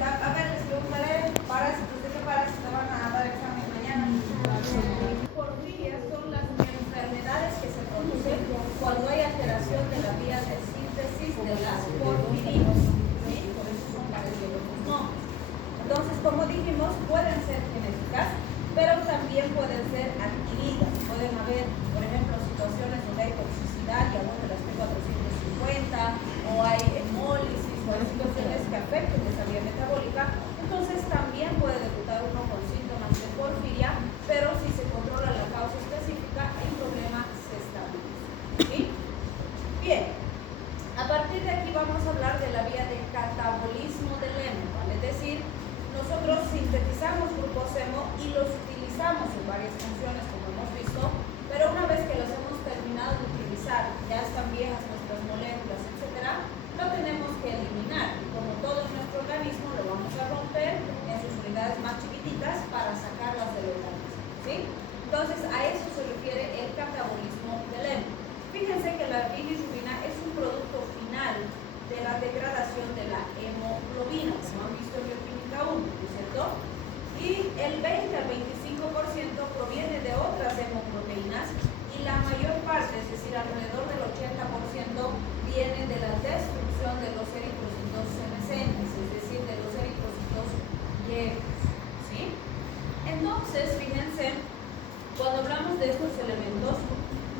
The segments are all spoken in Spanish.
A ver, les preguntaré parásitos. ¿De qué parásitos van a dar examen mañana? Porfirias son las enfermedades que se producen cuando hay alteración de la vía de síntesis de las porfirinas. ¿Sí? Por eso son parecidos los nombres. Entonces, como dijimos, pueden ser genéticas, pero también pueden ser adquiridas. Pueden haber, por ejemplo, situaciones donde hay toxicidad y aún de las P450, o hay hemólisis, o hay situaciones que afecten esa vía metabólica. Entonces, también puede debutar uno con síntomas de porfiria, pero si se controla la causa específica, el problema se estabiliza. ¿Sí? Bien, a partir de aquí vamos a hablar de la vía de catabolismo del hemo, ¿vale? Es decir, nosotros sintetizamos grupos hemo y los utilizamos en varias funciones, como hemos visto, pero una vez que los hemos terminado de utilizar, ya están viejas nuestras moléculas, etcétera, lo tenemos que eliminar. Y como todo en nuestro organismo, lo vamos a romper en sus unidades más chiquititas para sacarlas del organismo. ¿Sí? Entonces, a eso se refiere el catabolismo del hemo. Fíjense que la bilirrubina es un producto final de la degradación de la hemoglobina, como han visto en bioquímica 1, ¿no es cierto? Y el 20 al 25% proviene de otras hemoproteínas y la mayor parte, es decir, alrededor del 80%, viene de la destrucción de los eritrocitos senescentes, es decir, de los eritrocitos viejos. ¿Sí? Entonces, fíjense, cuando hablamos de estos elementos,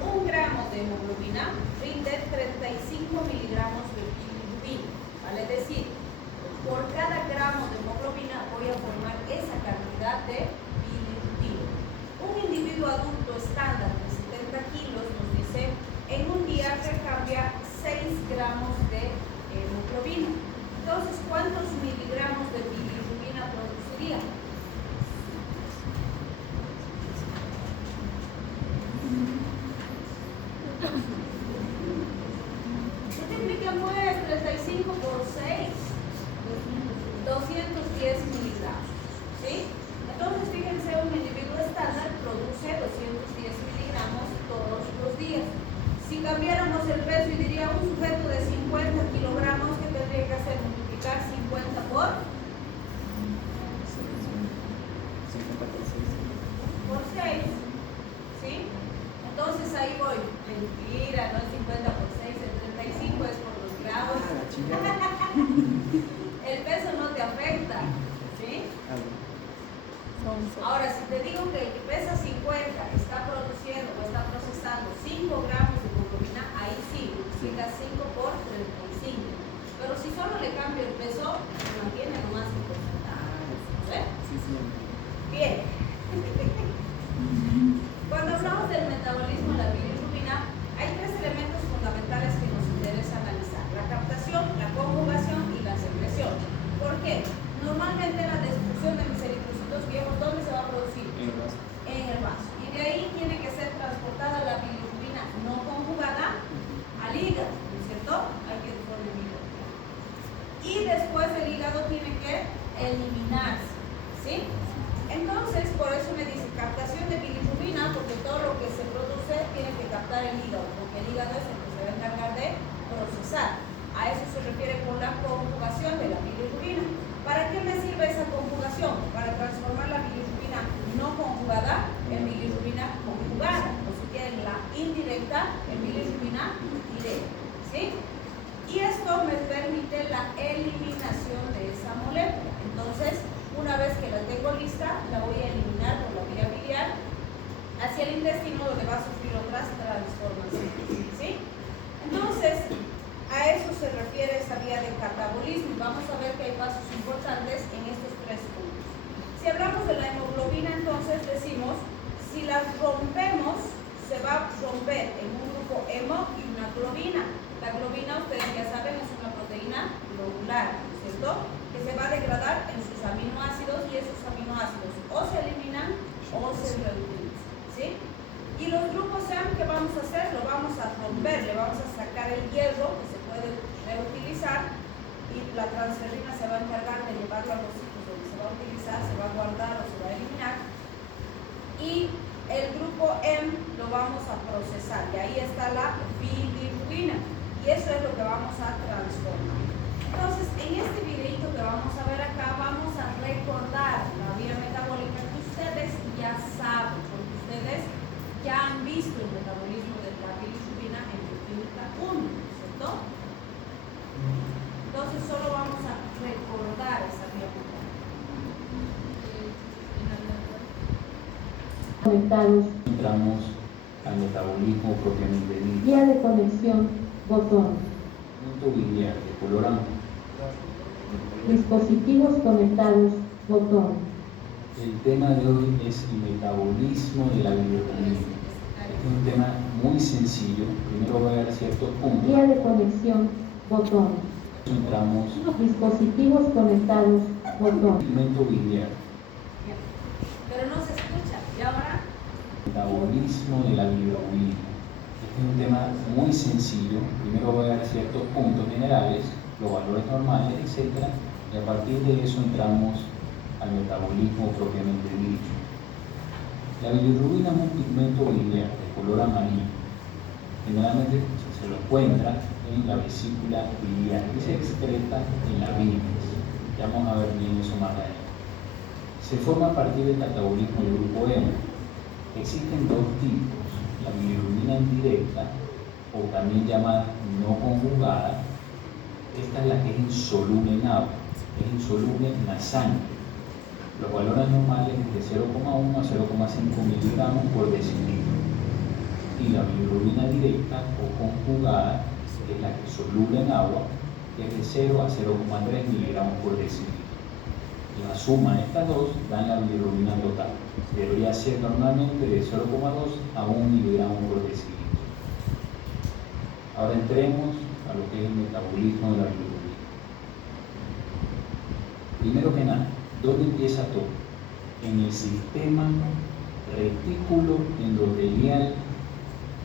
1 gramo de hemoglobina rinde 35 miligramos de bilirrubina, ¿vale? Es decir, por cada gramo de hemoglobina voy a formar esa cantidad de bilirrubina. Un individuo adulto estándar de 70 kilos nos dice, en un día recambia 6 gramos de hemoglobina. Entonces, ¿cuántos miligramos de bilirrubina produciría? Multiplican pues 35 por 6, 210 miligramos. ¿Sí? Entonces, fíjense, un individuo estándar produce 210 miligramos todos los días. Si cambiáramos el peso y diría un sujeto de 50 kilogramos, ¿qué tendría que hacer? Multiplicar 50 por 6. ¿Sí? Entonces ahí voy. Mentira, no es 50 por 6, el 35 es por los gramos. El peso no te afecta. ¿Sí? Ahora, si te digo que el que pesa 50 está produciendo o está procesando 5 gramos de hemoglobina, ahí sí, multiplica 5 por 35. Pero si solo le cambio el peso, se mantiene nomás el porcentaje. ¿Sí? Bien. Cuando hablamos del metabolismo de la bilirrubina, hay 3 elementos fundamentales que nos interesa analizar: la captación, la conjugación y la secreción. ¿Por qué? Normalmente la destrucción de mis eritrocitos viejos, ¿dónde se va a producir? En el vaso. En el vaso. Y de ahí tiene que ser transportada la bilirrubina no conjugada al hígado, ¿no es cierto? Hay que disolver el hígado. Y después el hígado tiene que eliminarse. ¿Sí? Entonces, por eso me dice captación de bilirrubina, porque todo lo que se produce tiene que captar el hígado, porque el hígado es el que se va a encargar de procesar. A eso se refiere con la conjugación de la bilirrubina. ¿Para qué me sirve esa conjugación? Para transformar la bilirrubina no conjugada en bilirrubina conjugada, o si quieren la indirecta en bilirrubina directa. ¿Sí? Y esto me permite la eliminación de esa molécula. Entonces, una vez que la tengo lista, la voy a eliminar por la vía biliar hacia el intestino, donde va a sufrir otras transformaciones. ¿Sí? Entonces, a eso se refiere esa vía de catabolismo. Vamos a ver que hay pasos importantes en estos 3 puntos. Si hablamos de la hemoglobina, entonces decimos, si las rompemos, se va a romper en un grupo hemo y una globina. La globina, ustedes ya saben, es una proteína globular, ¿no es cierto?, que se va a degradar en sus aminoácidos, y esos aminoácidos o se eliminan o se reutilizan. ¿Sí? Y los grupos SEM, ¿qué vamos a hacer? Lo vamos a romper, le vamos a sacar el hierro que se puede reutilizar, y la transferrina se va a encargar de llevarlo a los sitios donde se va a utilizar, se va a guardar o se va a eliminar, y el grupo M lo vamos a procesar, y ahí está la bilirrubina. y eso es lo que vamos a transformar. Entonces, en este videito que vamos a ver acá, vamos a recordar la vía metabólica que ustedes ya saben, porque ustedes ya han visto el metabolismo de la bilirrubina en química 1, ¿cierto? Entonces, solo vamos a recordar esa vía metabólica. Conectados. Entramos al metabolismo propiamente dicho. Guía de conexión. Botón. Punto biliar de color amarillo. Dispositivos conectados. Botón. El tema de hoy es el metabolismo de la bilirrubina. Este es un tema muy sencillo. Primero voy a dar ciertos puntos. Guía de conexión. Botón. Entramos Dispositivos conectados. Botón. pigmento biliar. Pero no se escucha. ¿Y ahora? Metabolismo de la bilirrubina. Este es un tema muy sencillo. Primero voy a dar ciertos puntos generales, los valores normales, etc. Y a partir de eso entramos al metabolismo propiamente dicho. La bilirrubina es un pigmento biliar de color amarillo. Generalmente se lo encuentra en la vesícula biliar y se excreta en la bilis. Ya vamos a ver bien eso más adelante. Se forma a partir del catabolismo del grupo hemo. Existen dos tipos, la bilirrubina indirecta o también llamada no conjugada. Esta es la que es insoluble en agua, es insoluble en la sangre. Los valores normales es de 0,1 a 0,5 miligramos por decilitro. Y la bilirrubina directa o conjugada es la que es soluble en agua, que es de 0 a 0,3 miligramos por decilitro. La suma de estas dos dan la bilirrubina total. Debería ser normalmente de 0,2 a 1 miligramo por decilitro. Ahora entremos a lo que es el metabolismo de la bilirrubina. Primero que nada, ¿dónde empieza todo? En el sistema retículo endotelial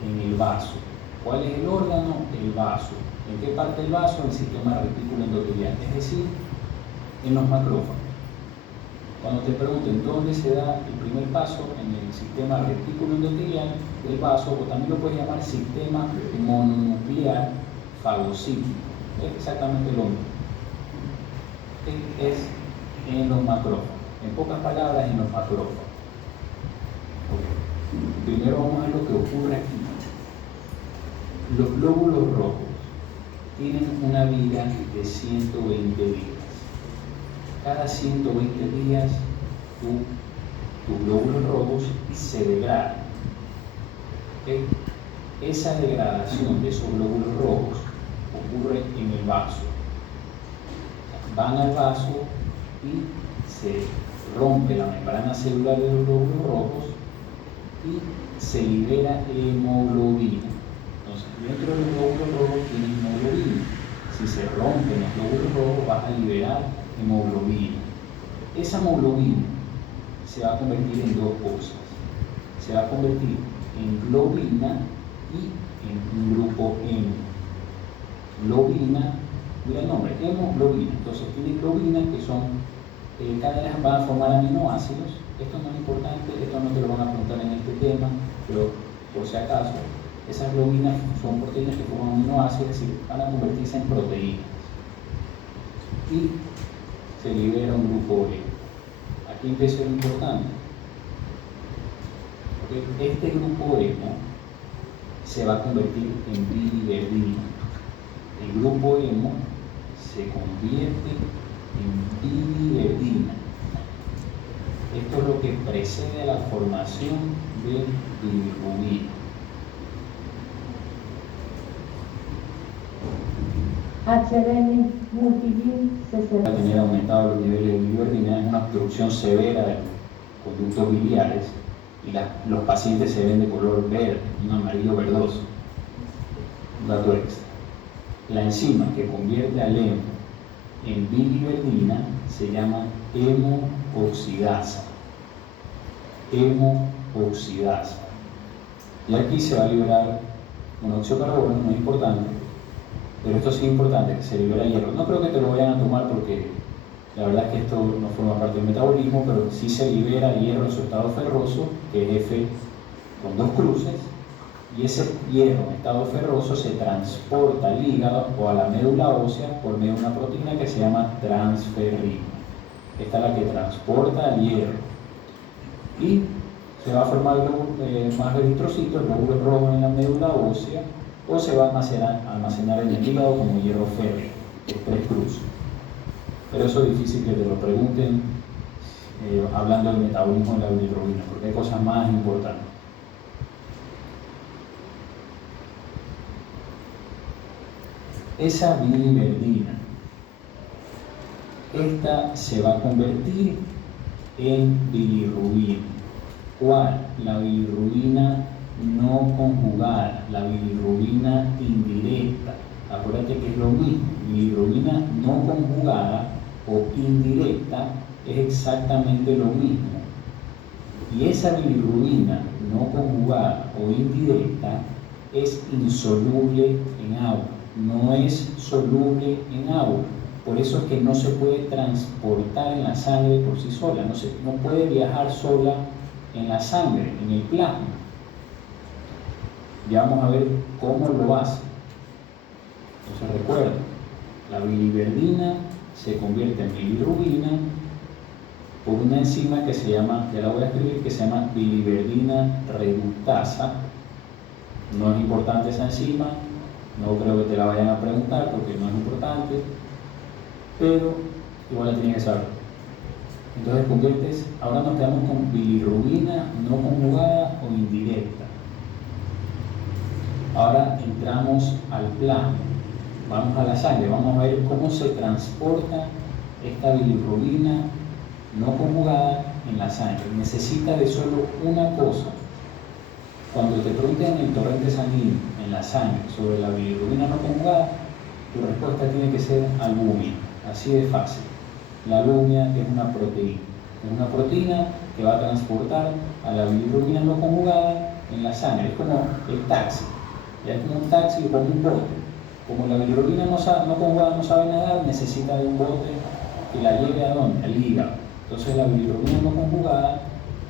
en el vaso. ¿Cuál es el órgano? El vaso. ¿En qué parte del vaso? El sistema retículo endotelial, es decir, en los macrófagos. Cuando te pregunten dónde se da el primer paso, en el sistema retículo endotelial del vaso, o también lo puedes llamar sistema mononuclear fagocítico. Es exactamente lo mismo. Es en los macrófagos. En pocas palabras, en los macrófagos. Okay. Primero vamos a ver lo que ocurre aquí. Los glóbulos rojos tienen una vida de 120 días. Cada 120 días tus glóbulos rojos se degradan. ¿Okay? Esa degradación de esos glóbulos rojos ocurre en el vaso. Van al vaso y se rompe la membrana celular de los glóbulos rojos y se libera hemoglobina. Entonces, dentro de los glóbulos rojos tiene hemoglobina. Si se rompen los glóbulos rojos, vas a liberar hemoglobina. Esa hemoglobina se va a convertir en dos cosas. Se va a convertir en globina y en un grupo hemo. Globina, mira el nombre, hemoglobina. Entonces tiene globina que son, cada vez van a formar aminoácidos. Esto no es importante, esto no te lo van a preguntar en este tema, pero por si acaso, esas globinas son proteínas que forman aminoácidos, es decir, van a convertirse en proteínas. Y se libera un grupo hemo. Aquí empieza lo importante. Porque este grupo hemo se va a convertir en biliverdina. El grupo hemo se convierte en biliverdina. Esto es lo que precede a la formación de bilirrubina. HDN multibil Va a tener aumentado los niveles de bilirrubina, es una obstrucción severa de los conductos biliares y los pacientes se ven de color verde, un amarillo verdoso. Un dato extra. La enzima que convierte al hemo en biliverdina se llama hemooxidasa. Hemooxidasa. Y aquí se va a liberar monóxido de carbono, muy importante, pero esto sí es importante, que se libera hierro. No creo que te lo vayan a tomar porque la verdad es que esto no forma parte del metabolismo, pero sí se libera hierro en su estado ferroso, que es F con dos cruces, y ese hierro en estado ferroso se transporta al hígado o a la médula ósea por medio de una proteína que se llama transferrina. Esta es la que transporta el hierro y se va a formar más eritrocitos, glóbulos rojos en la médula ósea, o se va a almacenar en el hígado como hierro férreo, estrés cruz. Pero eso es difícil que te lo pregunten hablando del metabolismo de la bilirrubina, porque hay cosas más importantes. Esa biliverdina, esta se va a convertir en bilirrubina. ¿Cuál? La bilirrubina no conjugada, la bilirrubina indirecta. Acuérdate que es lo mismo. Bilirrubina no conjugada o indirecta es exactamente lo mismo. Y esa bilirrubina no conjugada o indirecta es insoluble en agua, no es soluble en agua. Por eso es que no se puede transportar en la sangre por sí sola, no puede viajar sola en la sangre, en el plasma. Ya vamos a ver cómo lo hace. Entonces recuerda, la biliverdina se convierte en bilirrubina por una enzima que se llama, ya la voy a escribir, que se llama biliverdina reductasa. No es importante esa enzima, no creo que te la vayan a preguntar porque no es importante, pero igual la tienes que saber. Entonces conviertes, ahora nos quedamos con bilirrubina no conjugada o indirecta. Ahora entramos al plasma, vamos a la sangre, vamos a ver cómo se transporta esta bilirrubina no conjugada en la sangre. Necesita de solo una cosa. Cuando te pregunten en el torrente sanguíneo, en la sangre, sobre la bilirrubina no conjugada, tu respuesta tiene que ser albúmina, así de fácil. La albúmina es una proteína que va a transportar a la bilirrubina no conjugada en la sangre. Es como el taxi, ya es como un taxi o como un bote. Como la bilirrubina no conjugada no sabe nadar, necesita de un bote que la lleve ¿a dónde? Al hígado. Entonces la bilirrubina no conjugada,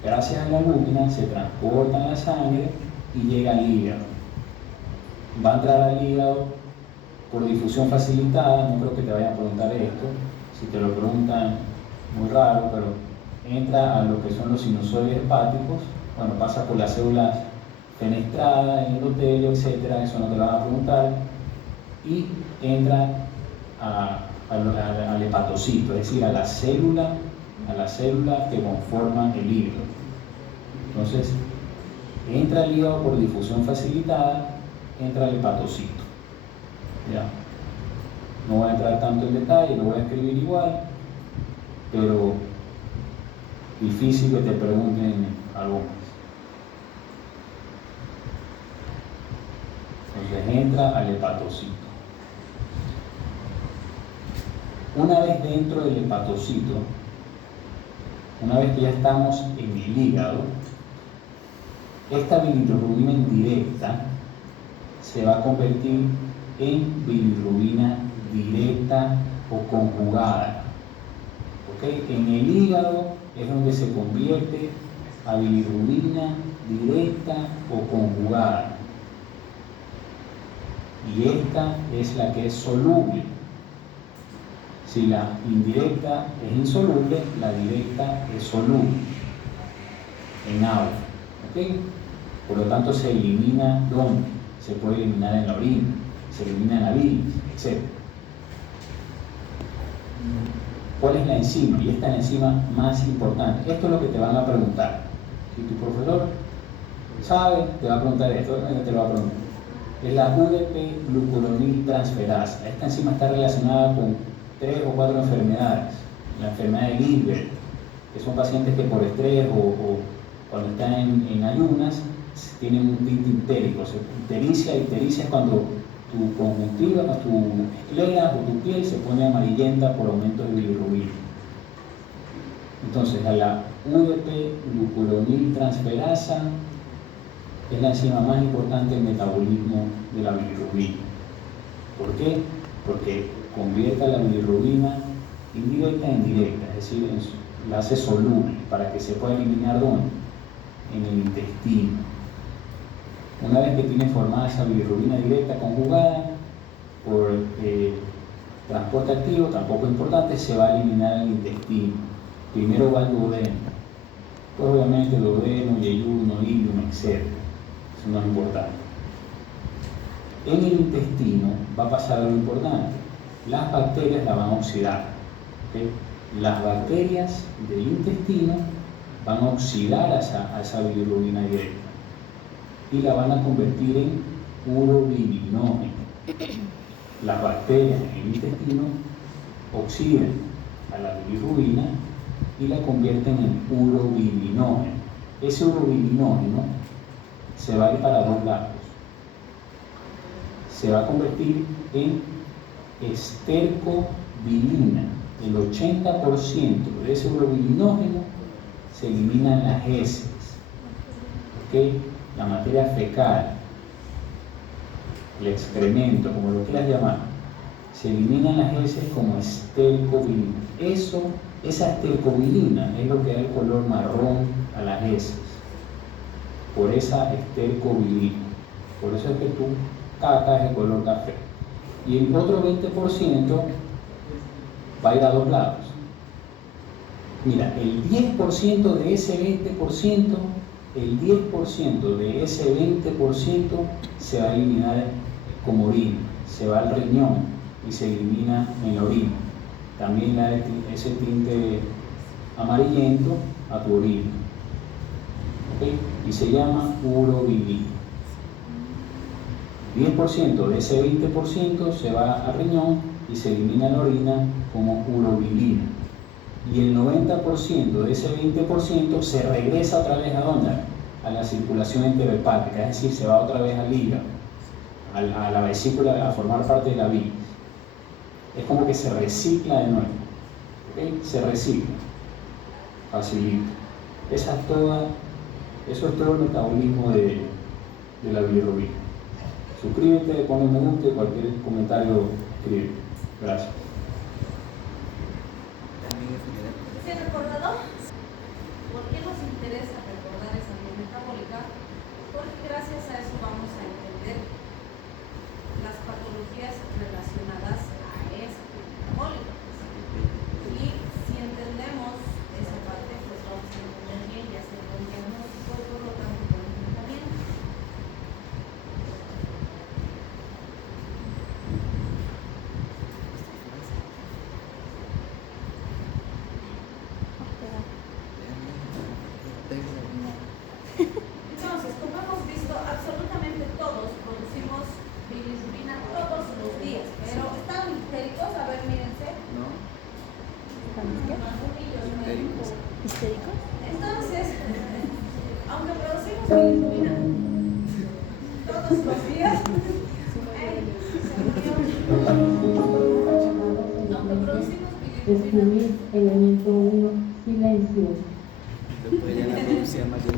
gracias a la albúmina, se transporta en la sangre y llega al hígado. Va a entrar al hígado por difusión facilitada. No creo que te vayan a preguntar esto, si te lo preguntan muy raro, pero entra a lo que son los sinusoides hepáticos. Bueno, pasa por las células fenestradas, el endotelio, etcétera, eso no te lo van a preguntar, y entra al hepatocito, es decir, a la célula que conforman el hígado. Entonces, entra al hígado por difusión facilitada, entra al hepatocito. Ya. No voy a entrar tanto en detalle, lo voy a escribir igual, pero difícil que te pregunten algo más. Entonces entra al hepatocito. Una vez dentro del hepatocito, una vez que ya estamos en el hígado, esta bilirrubina indirecta se va a convertir en bilirrubina directa o conjugada. ¿Okay? En el hígado es donde se convierte a bilirrubina directa o conjugada. Y esta es la que es soluble. Si la indirecta es insoluble, la directa es soluble en agua. ¿Okay? Por lo tanto, se elimina ¿dónde? Se puede eliminar en la orina, se elimina en la bilis, etc. ¿Cuál es la enzima? Y esta es la enzima más importante. Esto es lo que te van a preguntar. Si tu profesor sabe, te va a preguntar esto, te lo va a preguntar. Es la UDP-glucuroniltransferasa. Esta enzima está relacionada con 3 o 4 enfermedades. La enfermedad de Gilbert, que son pacientes que por estrés o cuando están en ayunas tienen un tinte itérico. Ictericia es cuando tu conjuntiva, tu esclera o tu piel se pone amarillenta por aumento de bilirrubina. Entonces, a la UDP-glucuroniltransferasa es la enzima más importante del metabolismo de la bilirrubina. ¿Por qué? Porque convierte la bilirrubina indirecta en directa, es decir, la hace soluble para que se pueda eliminar ¿dónde? En el intestino. Una vez que tiene formada esa bilirrubina directa conjugada por transporte activo, tampoco importante, se va a eliminar el intestino. Primero va el duodeno, pues obviamente duodeno, yeyuno, ilium, etc. Eso no es importante. En el intestino va a pasar algo importante. Las bacterias la van a oxidar. ¿Okay? Las bacterias del intestino van a oxidar a esa bilirrubina directa y la van a convertir en urobilinógeno. Las bacterias en el intestino oxidan a la bilirrubina y la convierten en urobilinógeno. Ese urobilinógeno se va a ir para dos lados. Se va a convertir en estercobilina. El 80% de ese urobilinógeno se elimina en las heces. ¿Okay? La materia fecal, el excremento, como lo quieras llamar, se elimina en las heces como estercobilina. Esa estercobilina es lo que da el color marrón a las heces, por esa estercobilina. Por eso es que tu caca es de color café. Y el otro 20% va a ir a dos lados. Mira, el 10% de ese 20%, el 10% de ese 20% se va a eliminar como orina, se va al riñón y se elimina en la orina. También da ese tinte amarillento a tu orina. ¿Okay? Y se llama urobilina. 10% de ese 20% se va al riñón y se elimina en la orina como urobilina. Y el 90% de ese 20% se regresa otra vez ¿a dónde? A la circulación enterohepática, es decir, se va otra vez al hígado, a la vesícula, a formar parte de la bilis. Es como que se recicla de nuevo. ¿Okay? Se recicla. Facilito. Eso es todo el metabolismo de la bilirrubina. Suscríbete, ponle me gusta y cualquier comentario escribe. Gracias. ¿Se recordado? ¿Por qué nos interesa recordar esa vía metabólica? Porque gracias a eso vamos a entender las patologías relacionadas a esa vía metabólica. Y si entendemos esa parte, pues vamos a entender bien y hacer un diagnóstico y por lo tanto con el tratamiento. Entonces, como hemos visto, absolutamente todos producimos bilirrubina todos los días, pero ¿están histéricos? A ver, mírense. No. ¿Histéricos? Entonces, aunque producimos bilirrubina todos los días, aunque producimos bilirrubina, Descubrir elemento 1, silencio. Después ya la producción mayor.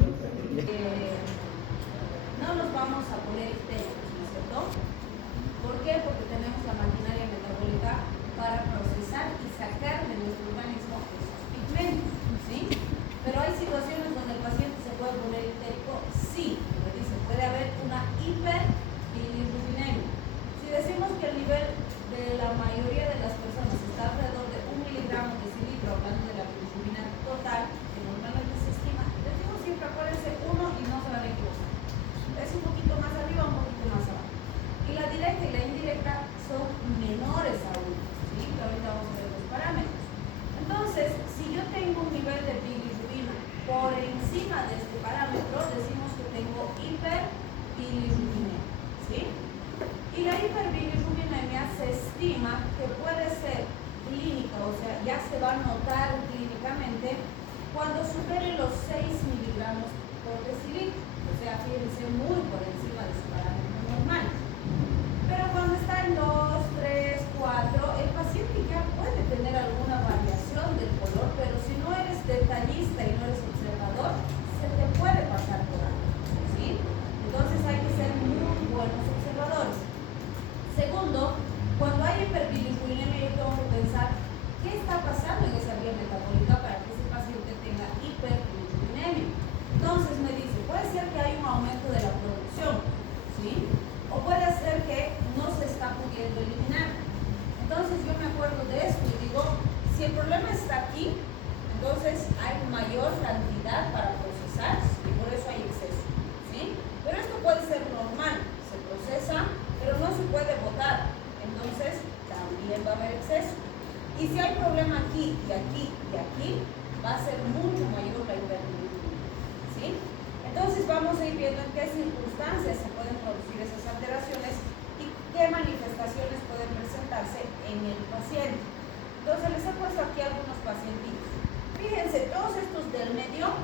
no nos vamos a poner histéricos, ¿no es cierto? ¿Por qué? Porque tenemos la maquinaria metabólica para procesar y sacar de nuestro organismo esos pigmentos, ¿sí? Pero hay situaciones donde el paciente se puede poner histérico, sí, porque dice, puede haber una hiperbilirrubinemia. Si decimos que el nivel de la mayoría de las personas está alrededor de 1 miligramo de decilitro, hablando de la bilirrubina total, que normalmente se estima, les digo siempre acuérdense 1 y no se van a equivocar. Es un poquito más arriba, un poquito más abajo. Y la directa y la indirecta son menores aún, ¿sí? Que ahorita vamos a ver los parámetros. Entonces, si yo tengo un nivel de bilirrubina por encima de este parámetro, decimos que tengo hiperbilirrubinemia, ¿sí? Y la hiperbilirrubinemia se estima que puede ser clínica, o sea, ya se va a notar clínicamente cuando supere los 6 miligramos por decilitro. O sea, fíjense, muy por encima de su parámetro normal. Pero cuando está en 2, 3, 4, el paciente ya puede tener alguna variación del color, pero si no eres detallista y no eres observador, se te puede pasar por algo, ¿sí? Entonces hay que ser muy buenos observadores. Segundo, cuando hay hiperbilirrubinemia, yo tengo que pensar qué está pasando en esa vía metabólica. aquí, y aquí, y aquí, va a ser mucho mayor la hiperbilirubinemia, ¿sí? Entonces vamos a ir viendo en qué circunstancias se pueden producir esas alteraciones y qué manifestaciones pueden presentarse en el paciente. Entonces les he puesto aquí algunos pacientitos. Fíjense, todos estos del medio,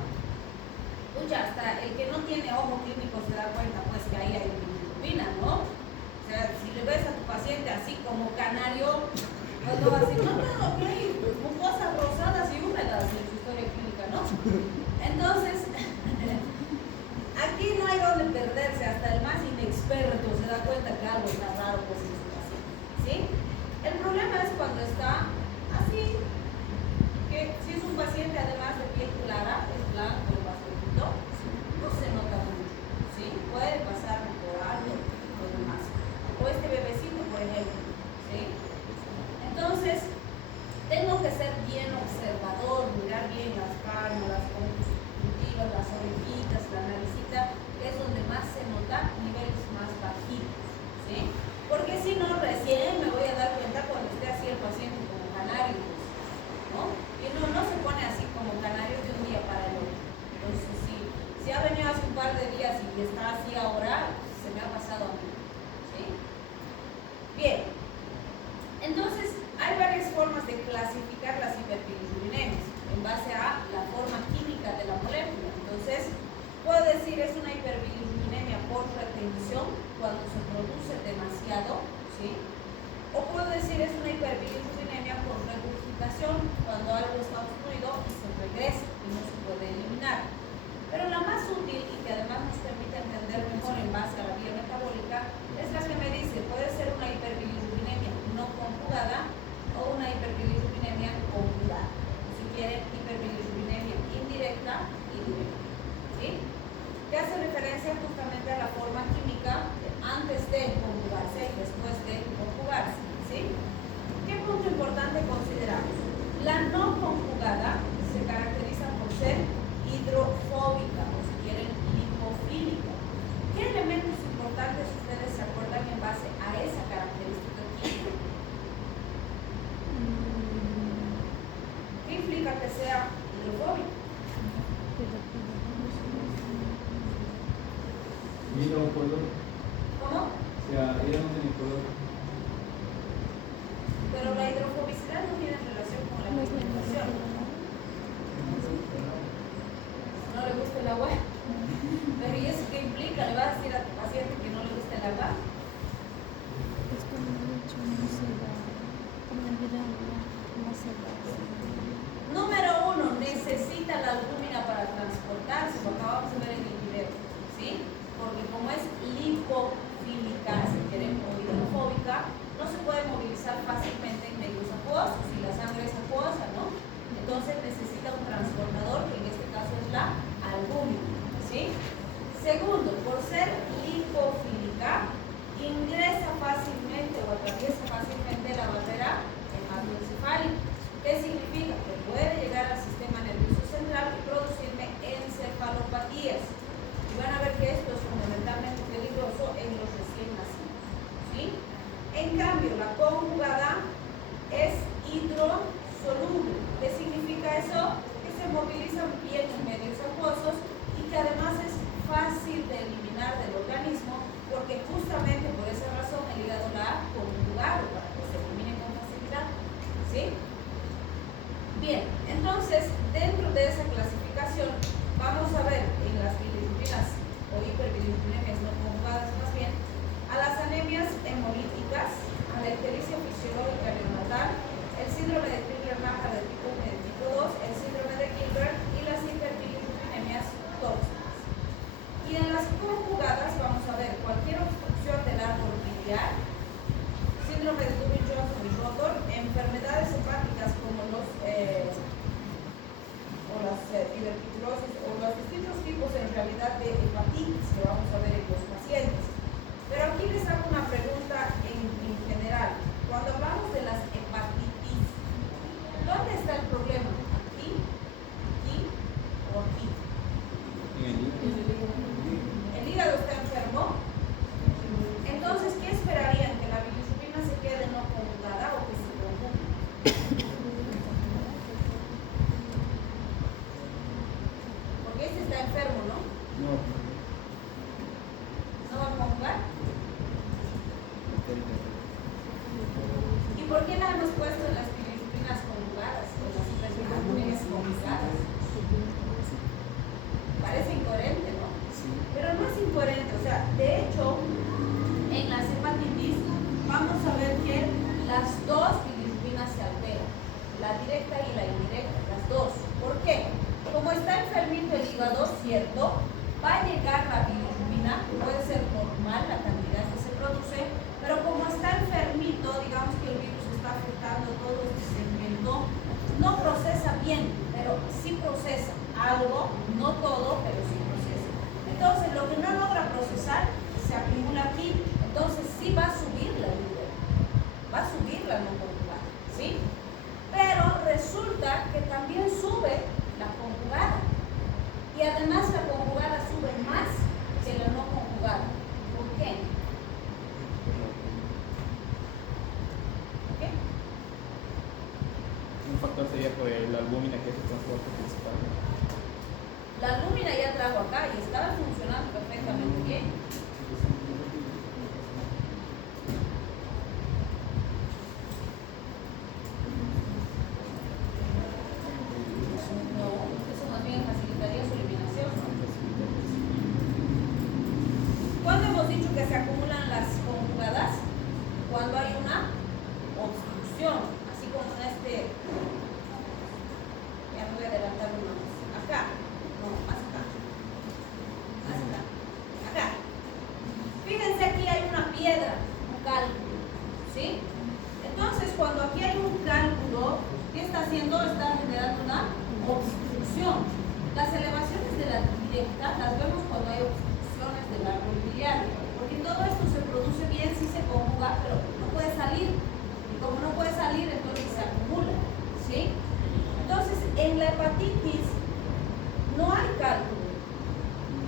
hasta el que no tiene ojo clínico se da cuenta pues que ahí hay bilirrubina, ¿no? O sea, si le ves a tu paciente así como canario, pues no va a decir, no, ok, mucosas rosadas y húmedas en su historia clínica, ¿no? Entonces, aquí no hay donde perderse, hasta el más inexperto se da cuenta que algo está raro pues en su paciente, ¿sí? El problema es cuando está así, que si es un paciente además de piel clara, es blanco, bastantito, no se nota mucho, ¿sí? Puede pasar por algo, lo demás. O este bebecito, por ejemplo, ¿sí? Entonces, tengo que ser bien observador, mirar bien las palmas, las conjuntivas, las orejitas, la naricita, que es donde más se nota niveles más bajitos, ¿sí? Porque si no, recién me voy a dar cuenta cuando esté así el paciente como canario, ¿no? Y no se pone así como canario de un día para el otro. Entonces, si ha venido hace un par de días y está así ahora, se me ha pasado a mí, ¿sí? Bien. Entonces, hay varias formas de clasificar las hiperbilirubinemias en base a la forma química de la molécula. Entonces, puedo decir es una hiperbilirubinemia por retención cuando se produce demasiado, ¿sí? O puedo decir es una hiperbilirubinemia por regurgitación cuando algo está obstruido y se regresa y no se puede eliminar. Pero la más útil y que además nos permite entender mejor en base a la vía metabólica es la que me dice puede ser una hiperbilirubinemia no conjugada o una hiperbilirubinemia conjugada. Si quieren, hiperbilirubinemia indirecta y directa, ¿sí? Que hace referencia justamente a la forma química antes de conjugarse y después de conjugarse, ¿sí? ¿Qué punto importante consideramos? La no conjugada se caracteriza por ser hidrofóbica o si quieren lipofílica. ¿Qué elementos importantes ustedes se acuerdan en base a esa característica química? ¿Qué implica que sea hidrofóbica? Mira un color. ¿Cómo? O sea, ella no tiene color. Pero la hidrofobicidad no tiene relación con la pigmentación. No le gusta el agua. Pero ¿y eso qué implica? ¿Le vas a decir a tu paciente que no le gusta el agua? Es como mucho, no se va, como la vida no se va. Número 1, necesita la albúmina para transportarse, lo acabamos de ver en el video, ¿sí? Porque como es lipofílica, si quieren, o hidrofóbica, no se puede movilizar fácilmente en medios acuosos, y la sangre es acuosa, ¿no? Entonces necesita un transportador, que en este caso es la albúmina, ¿sí? Segundo, por ser lipofílica, ingresa fácilmente o atraviesa fácilmente la barrera hematoencefálica. ¿Qué significa? Que puede llegar al sistema nervioso central y producirme encefalopatías. Y van a ver que esto es fundamentalmente peligroso en los recién nacidos, ¿sí? En cambio, la conjugada es hidrosoluble. ¿Qué significa eso? Que se movilizan bien en medios acuosos y que además es fácil de eliminar del organismo porque justamente por esa razón el hígado la ha conjugado para que se elimine con facilidad, ¿sí? Bien, entonces Ahora, de hecho, en las hepatitis vamos a ver que las dos bilirrubinas se alteran, la directa y la indirecta, las dos. ¿Por qué? Como está enfermito el hígado, ¿cierto? Va a llegar la bilirrubina, puede ser normal la cantidad que se produce, pero como está enfermito, digamos que el virus está afectando todo este segmento, no procesa bien, pero sí procesa algo, no todo, pero sí procesa. Entonces, lo que no logra procesar se acumula aquí, entonces sí va a subir la líder, va a subir la no conjugada, ¿sí? Pero resulta que también sube la conjugada. Y además la conjugada sube más que la no conjugada. ¿Por qué? ¿Por qué? Un factor sería por la albúmina, que es el transporte principal. La albúmina ya trajo acá y estaba funcionando perfectamente bien. No, eso más bien facilitaría su eliminación. ¿Cuándo hemos dicho que se acumulan las conjugadas? Cuando hay una obstrucción, así como en este. Ya me voy a adelantar uno más. Acá, no, más acá. Más acá. Acá. Fíjense, aquí hay una piedra, un cálculo, ¿sí? Entonces, cuando aquí hay un cálculo, ¿qué está haciendo? Está generando una obstrucción. Las elevaciones de la directa las vemos cuando hay obstrucciones del árbol biliar, porque todo esto se produce bien si se conjuga, pero no puede salir. Y como no puede salir, entonces se acumula, ¿sí? Entonces, en la hepatitis no hay cálculo,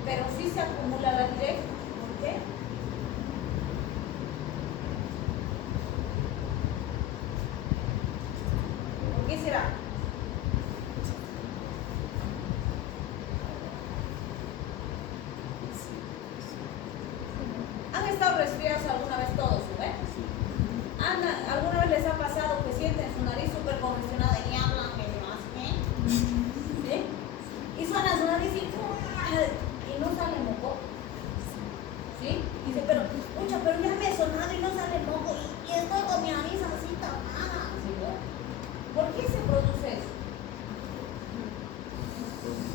pero sí se acumula la directa. ¿Por qué? ¿Por qué será? ¿Han estado resfriados alguna vez todos, ¿no? ¿Alguna vez les ha pasado que sienten su nariz súper congestionada y hablan medio así? ¿Sí? Y suena su nariz y no sale moco. ¿Sí? Dice, pero ya me he sonado y no sale moco y estoy con mi nariz así tapada. ¿Sí? ¿Por qué se produce eso?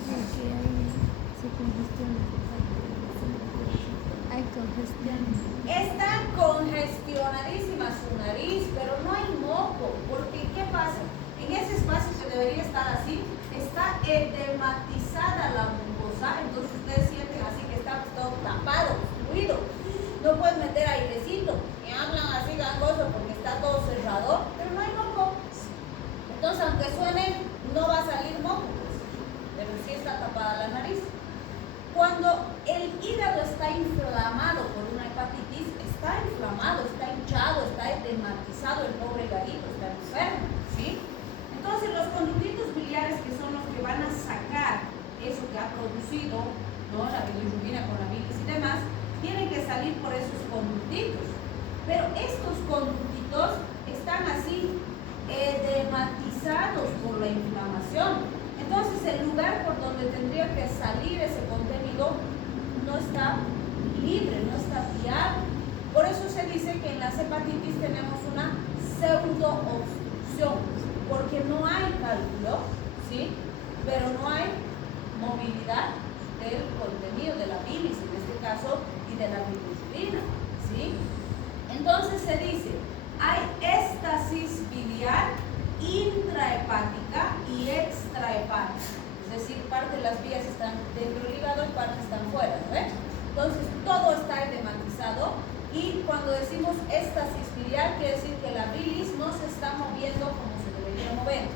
Porque se congestiona. Hay congestión. Está congestionadísima su nariz, pero no hay moco. Porque, ¿qué pasa? En ese espacio que debería estar así, está edematizada la mucosa, entonces ustedes sienten así que está todo tapado, obstruido. No pueden meter airecito, y hablan así gangoso porque está todo cerrado, pero no hay moco. Entonces, aunque suene, no va a salir moco, pero sí está tapada la nariz. Cuando el hígado está inflamado por una hepatitis, está inflamado, está hinchado, está edematizado, el pobre hígadito está enfermo, ¿sí? Entonces los conductitos biliares, que son los que van a sacar eso que ha producido, ¿no?, la bilirrubina con la bilis y demás, tienen que salir por esos conductitos. Pero estos conductitos están así edematizados por la inflamación. Entonces el lugar por donde tendría que salir ese contenido no está libre, no está viable. Por eso se dice que en las hepatitis tenemos una pseudo-obstrucción, porque no hay cálculo, ¿sí?, pero no hay movilidad del contenido de la bilis, en este caso, y de la bilirrubina, ¿sí? Entonces se dice, hay éstasis biliar intrahepática y extrahepática, es decir, parte de las vías están dentro del hígado y parte están fuera, ¿no? Entonces todo está edematizado, y cuando decimos éstasis biliar quiere decir que la bilis no se está moviendo como se debería mover,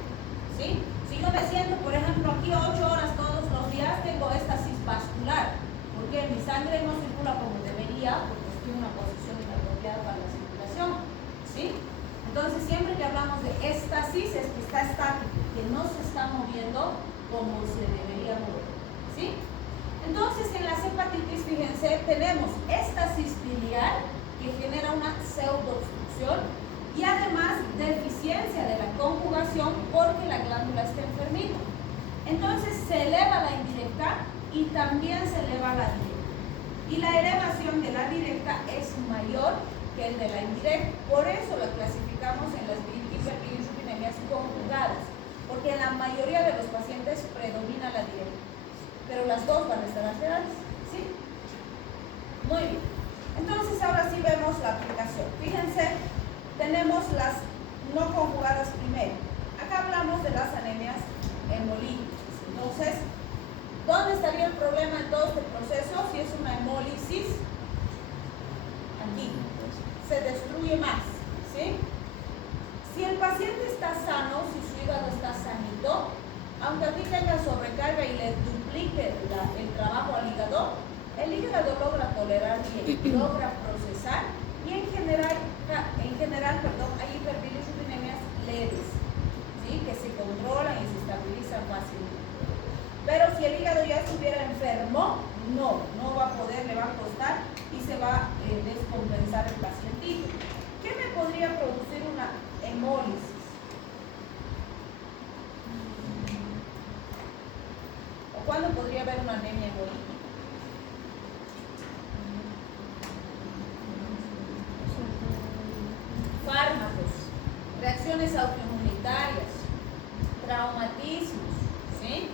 ¿sí? Si yo me siento, por ejemplo, aquí 8 horas todos los días, tengo éstasis vascular, porque mi sangre no circula como debería, porque estoy en una posición inapropiada para la circulación, ¿sí? Entonces, siempre que hablamos de éstasis es que está estático, que no se está moviendo como se debería mover, ¿sí? Entonces, en las hepatitis, fíjense, tenemos éstasis biliar, que genera una pseudoobstrucción, y además deficiencia de la conjugación porque la glándula está enfermita. Entonces, se eleva la indirecta y también se eleva la directa. Y la elevación de la directa es mayor que el de la indirecta. Por eso la clasificamos en las hiperbilirrubinemías conjugadas, porque en la mayoría de los pacientes predomina la directa, pero las dos van a estar alteradas, ¿sí? Muy bien. Entonces ahora sí vemos la aplicación. Fíjense, tenemos las no conjugadas primero. Acá hablamos de las anemias hemolíticas. Entonces, ¿dónde estaría el problema en todo este proceso? Si es una hemólisis, aquí se destruye más, ¿sí? Si el paciente está sano, si su hígado está sanito, aunque aquí tenga sobrecarga y le duplique el trabajo al hígado, el hígado logra tolerar bien, logra procesar, y en general, hay hiperbilirrubinemías leves, ¿sí? Que se controlan y se estabilizan fácilmente. Pero si el hígado ya estuviera enfermo, no va a poder, le va a costar y se va a descompensar el pacientito. ¿Qué me podría producir una hemólisis? ¿O cuándo podría haber una anemia hemolítica? Fármacos, reacciones autoinmunitarias, traumatismos, ¿sí?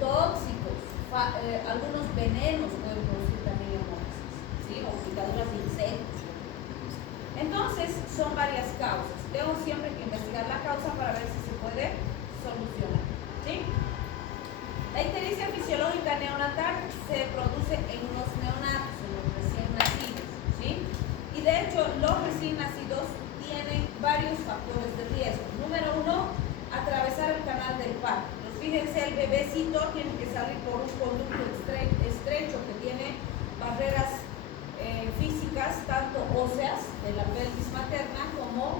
Tóxicos, algunos venenos pueden producir también hemólisis, ¿sí? O picaduras de insectos. Entonces, son varias causas. Tengo siempre que investigar la causa para ver si se puede solucionar, ¿sí? La ictericia fisiológica neonatal se produce en los neonatos, en los recién nacidos, ¿sí? Y de hecho, los recién nacidos tienen varios factores de riesgo. Número 1, atravesar el canal del parto. Fíjense, el bebecito tiene que salir por un conducto estrecho que tiene barreras físicas, tanto óseas de la pelvis materna como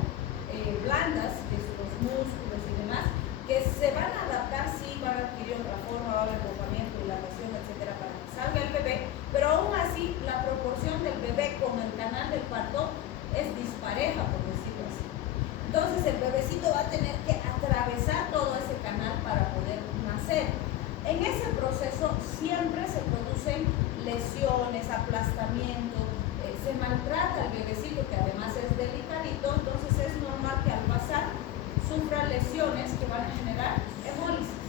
blandas, que son los músculos y demás, que se van a adaptar, sí, van a adquirir otra forma, va a haber movimiento, dilatación, etcétera, para que salga el bebé, pero aún así la proporción del bebé con el canal del parto es dispareja, por decirlo así. Entonces el bebecito va a tener que atravesar todo ese canal para poder nacer. En ese proceso siempre se producen lesiones, aplastamiento, se maltrata al bebecito, que además es delicadito, entonces es normal que al pasar sufra lesiones que van a generar hemólisis,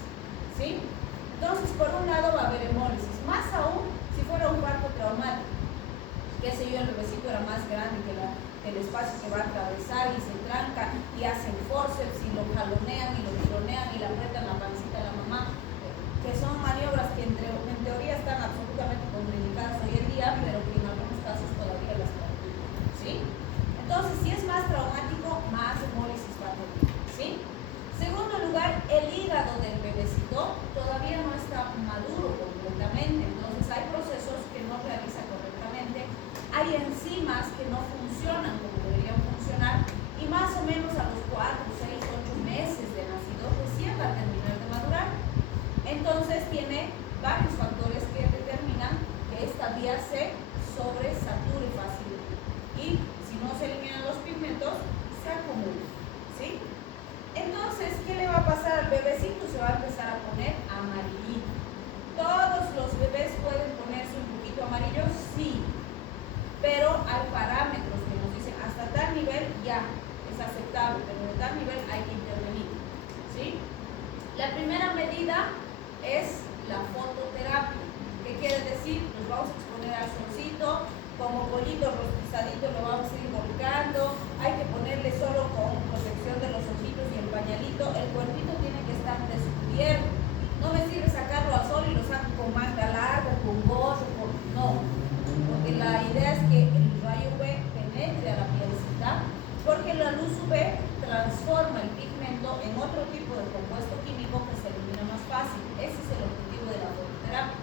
¿sí? Entonces, por un lado va a haber hemólisis, más aún si fuera un parto traumático, qué sé yo, el bebecito era más grande que el espacio que va a atravesar y se tranca y hacen forceps y lo jalonean y lo tironean y le apretan la pancita a la mamá, que son maniobras que en teoría están absolutamente contraindicadas hoy en día, pero que en algunos casos todavía las practican, ¿sí? Entonces, si es más traumático, más hemólisis va a tener, ¿sí? Segundo lugar, el hígado del bebecito todavía no está maduro completamente, entonces hay procesos que no realiza correctamente, hay enzimas que no funcionan como deberían funcionar, y más o menos a los 4, 6, 8 meses de nacido recién va a terminar de madurar. Entonces tiene varios factores que determinan que esta vía se sobresature fácilmente, y si no se eliminan los pigmentos, se acumulan, ¿sí? Entonces, ¿qué le va a pasar al bebecito? Se va a empezar a poner amarillito. ¿Todos los bebés pueden ponerse un poquito amarillo? Sí, pero hay parámetros que nos dicen hasta tal nivel ya es aceptable, pero de tal nivel hay que intervenir, ¿sí? La primera medida es la fototerapia. ¿Qué quiere decir? Nos vamos a exponer al solcito, como pollito rostizadito lo vamos a ir volcando, hay que ponerle solo con protección de los ojitos y el pañalito, el cuerpito tiene que estar descubierto. No me sirve sacarlo al sol y lo saco con manga larga, con gorro, no, porque la idea es que el rayo UV penetre a la pielcita, porque la luz UV transforma el pigmento en otro tipo de compuesto químico que se elimina más fácil. Ese es el objetivo de la fototerapia,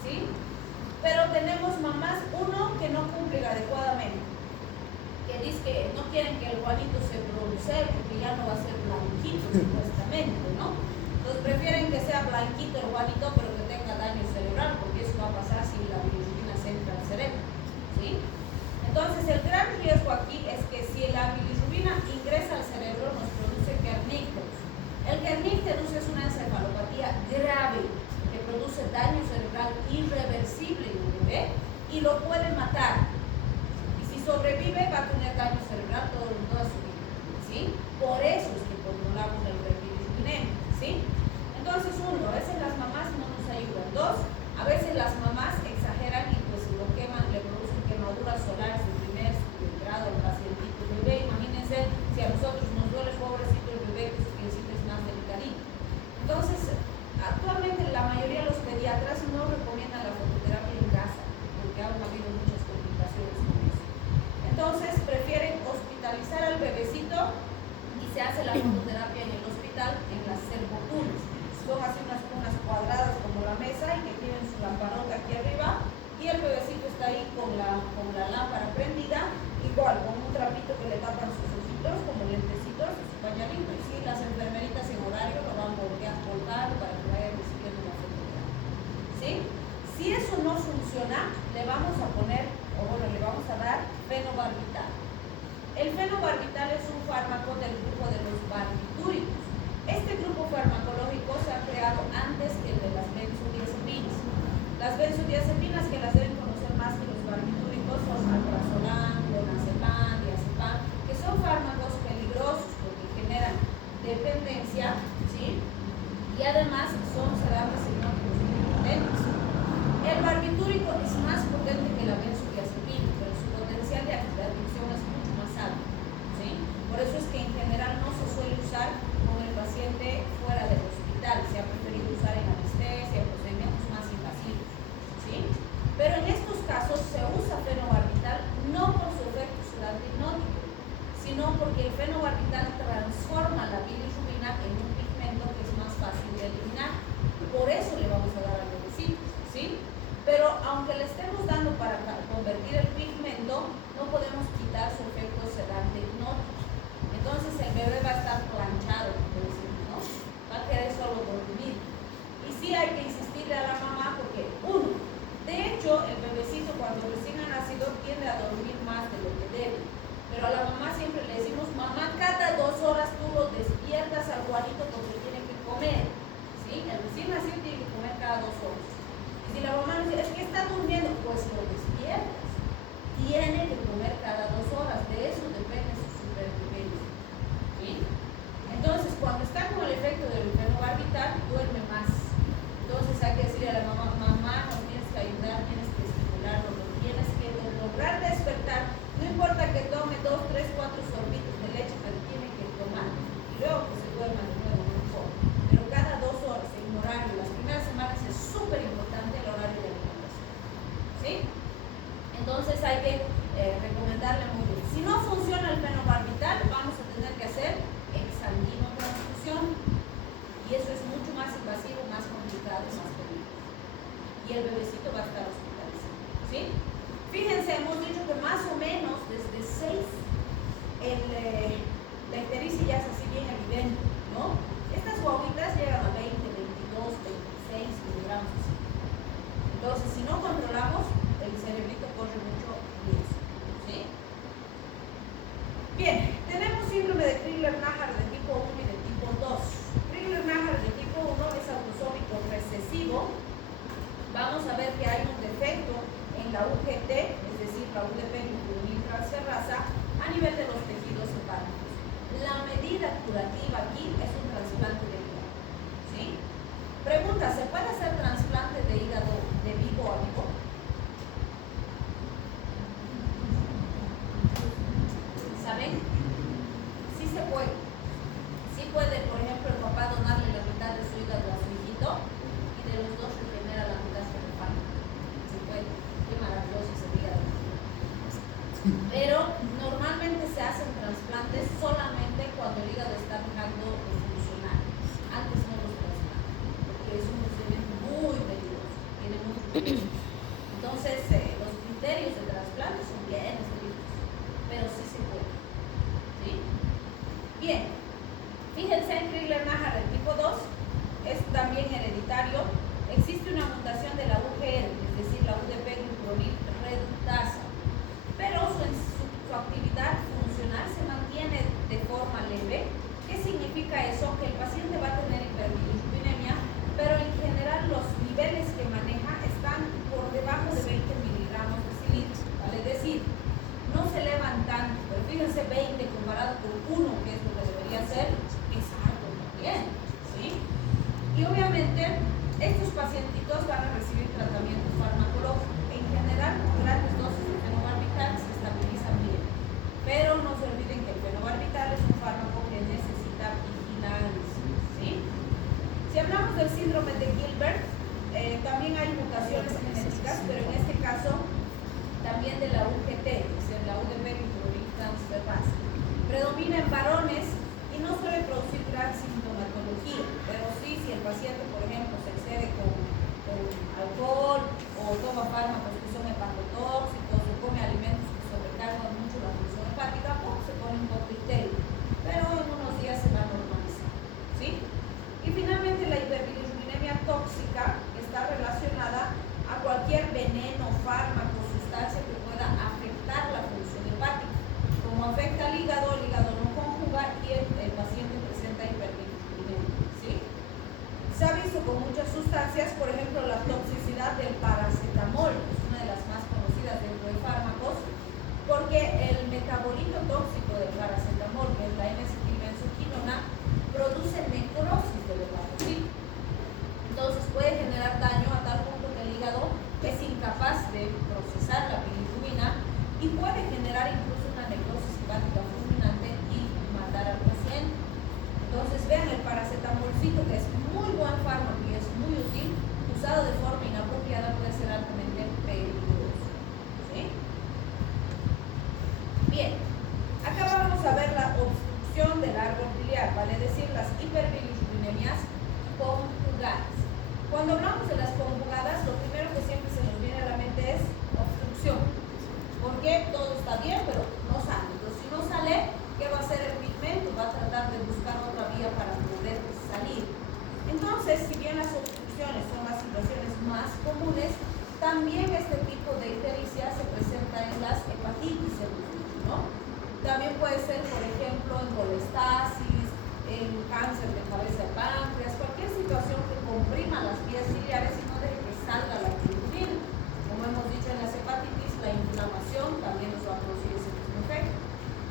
¿sí? Pero tenemos mamás, uno, que no cumplen adecuadamente, que dice que no quieren que el Juanito se bronce porque ya no va a ser blanquito supuestamente, ¿no? Entonces prefieren que sea blanquito el Juanito pero que tenga daño cerebral, porque eso va a pasar si la bilirrubina se entra al cerebro, ¿sí? Entonces el gran riesgo aquí es que si la bilirrubina ingresa al cerebro nos produce kernícteros. El kernícteros es una encefalopatía grave que produce daño cerebral irreversible en un bebé y lo puede matar. Y si sobrevive va a tener daño cerebral toda su vida, ¿sí? Por eso es que controlamos el repiridine, ¿sí? Entonces, uno, a veces las mamás no nos ayudan. Dos, a veces las mamás exageran y pues lo queman, le producen quemaduras solares de primer grado al pacientito bebé. Imagínense si a nosotros nos duele pobrecito el bebé, que su piecito es más delicadito. Entonces, actualmente la mayoría de los pediatras no recomiendan la fototerapia en casa, porque han habido muchas complicaciones con eso. Entonces, prefieren hospitalizar al bebecito y se hace la fototerapia en el hospital, en las servocunas. Son así unas cuadradas como la mesa y que tienen su lamparota aquí arriba y el bebecito está ahí con la lámpara prendida, igual con un trapito que le tapan sus ojitos, como lentecitos y su pañalito, y sí, las enfermeritas en horario lo van volcando para que vaya recibiendo la fototerapia, ¿sí? Si eso no funciona, le vamos a poner, o bueno, le vamos a dar fenobarbital. El fenobarbital es un fármaco del grupo de los barbitúricos. Este grupo farmacológico se ha creado antes que el de las benzodiazepinas. Las benzodiazepinas, que las deben conocer más que los barbitúricos, son alprazolam, clonazepam, diazepam, que son fármacos peligrosos porque generan dependencia, ¿sí? Y además son sedantes hipnóticos potentes. El barbitúrico es más potente que la benzodiazepina, pero su potencial de adicción es mucho más alto, ¿sí? Por eso es que en general no se suele usar con el paciente fuera del hospital, se ha preferido usar en anestesia, procedimientos más invasivos, ¿sí? Pero en estos casos se usa fenobarbital no por su efecto sedante hipnótico, sino porque el fenobarbital transforma la bilirrubina en un pigmento que es más fácil de eliminar. Por eso le vamos a dar al bebecito, ¿sí? Pero aunque le estemos dando para convertir el pigmento, no podemos quitar su efecto sedante hipnótico. Entonces el bebé va a estar planchado, como decimos, ¿no? Va a querer solo dormir. Y sí hay que insistirle a la mamá porque, uno, de hecho, el bebecito cuando recién ha nacido tiende a dormir más de lo que debe. Pero a la mamá siempre le decimos, mamá, cada 2 horas tú lo despiertas al Juanito porque tiene que comer, ¿sí? El recién nacido tiene que comer cada 2 horas. Y si la mamá le dice, es que está durmiendo, pues lo despiertas. Tiene que comer cada 2 horas, de eso depende su supervivencia. ¿Sí? Entonces, cuando está con el efecto del fenobarbital, duerme más. Entonces hay que decirle a la mamá, mamá, nos tienes que ayudar, tienes que estimularlo, lo tienes que lograr despertar. No importa que tome 2, 3, 4 sorbitos de leche, pero tiene que tomar. Y luego que se duerma de nuevo, no importa. Pero cada 2 horas, en un horario, las primeras semanas es súper importante el horario de alimentación. ¿Sí? Entonces hay que recomendarle muy bien. Si no funciona el fenobarbital, vamos a tener que hacer exsanguinotransfusión. Y eso es mucho más invasivo, más complicado y más peligroso. Y el bebecito va a estar hospitalizado. ¿Sí? Fíjense, hemos dicho que más o menos desde 6 la ictericia ya es así bien evidente, ¿no? Estas guaguitas llegan a 20, 22, 26 miligramos. Entonces, si no controlamos, el cerebrito corre mucho riesgo, ¿sí? Bien, tenemos síndrome de Crigler-Najjar de tipo 1 y de tipo 2. Crigler-Najjar de tipo 1 es autosómico recesivo. Vamos a ver que hay un defecto en la UGT, es decir, la UDP transferrasa, a nivel de los tejidos hepáticos. La medida curativa aquí es un trasplante de hígado, ¿sí? Pregunta, ¿se puede hacer trasplante de hígado de vivo a vivo? ¿Saben? Sí se puede. Sí puede, por ejemplo, el papá donarle la mitad de su hígado a su hijito y de los dos se genera la mitad se reparte. Se puede. Qué maravilloso sería. Pero normalmente se hacen trasplantes solamente cuando el hígado está dejando de funcionar. Antes no los trasplantan, porque es un procedimiento muy peligroso. Tiene mucho riesgo. Entonces, los criterios de trasplante son bien estrictos, pero sí se puede. ¿Sí? Bien, fíjense en Crigler-Najjar del tipo 2, es también hereditario. Existe una mutación de la UGR, es decir, la UDP-glucuronil reductasa, pero su actividad funcional se mantiene de forma leve. ¿Qué significa eso? Que el paciente va a tener hiperbilirubinemia, pero en general los niveles que maneja están por debajo de 20 miligramos de imagínense 20 comparado con 1, que es lo que debería ser, es algo también, ¿sí? Y obviamente, estos pacientitos van a recibir tratamiento farmacológico. En general, con grandes dosis de fenobarbital se estabilizan bien. Pero no se olviden que el fenobarbital es un fármaco que necesita vigilancia, ¿sí? Si hablamos del síndrome de Gilbert, también hay mutaciones genéticas, pero en este caso también de la UGT, es decir, la UDP transferase. Predomina en varones y no suele producir gran sintomatología, pero sí, si el paciente, por ejemplo, se excede con alcohol o toma fármacos que son hepatotóxicos o come alimentos que sobrecargan mucho la función hepática, pues se pone un poco histérico, pero en unos días se va a normalizar, ¿sí? Y finalmente la hiperbilirubinemia tóxica está relacionada a cualquier veneno, fármaco, sustancia que pueda afectar la función hepática. Como afecta al hígado, el hígado no conjuga y el paciente presenta hiperbilirubinemia, ¿sí? Se ha visto con muchas sustancias, por ejemplo, la toxicidad del paracetamol, es una de las más conocidas dentro de fármacos, porque el metabolito tóxico del paracetamol, que es la N-acetilbenzoquinona, produce necrosis del hepatocito. Entonces puede generar daño a tal punto que el hígado es incapaz de procesar la bilirrubina y puede generar incluso una necrosis hepática fulminante y matar al paciente. Entonces vean el paracetamolcito, que es muy buen fármaco y es muy útil, usado de forma inapropiada puede ser altamente peligroso, ¿sí? Bien, acá vamos a ver la obstrucción del árbol biliar, vale decir las hiperbilirubinemias conjugadas. Cuando hablamos de las conjugadas, lo primero que siempre se nos viene a la mente es obstrucción, porque todo está bien pero no sale. Entonces si no sale, ¿qué va a hacer el pigmento? Va a tratar de buscar otra vía para poder salir. Entonces, si bien las obstrucciones son las situaciones más comunes, también este tipo de ictericia se presenta en las hepatitis, ¿no? También puede ser, por ejemplo, en colestasis, en cáncer de cabeza de páncreas, cualquier situación que comprima las vías ciliares y no deje que salga la bilirrubina. Como hemos dicho en las hepatitis, la inflamación también nos va a producir ese mismo efecto.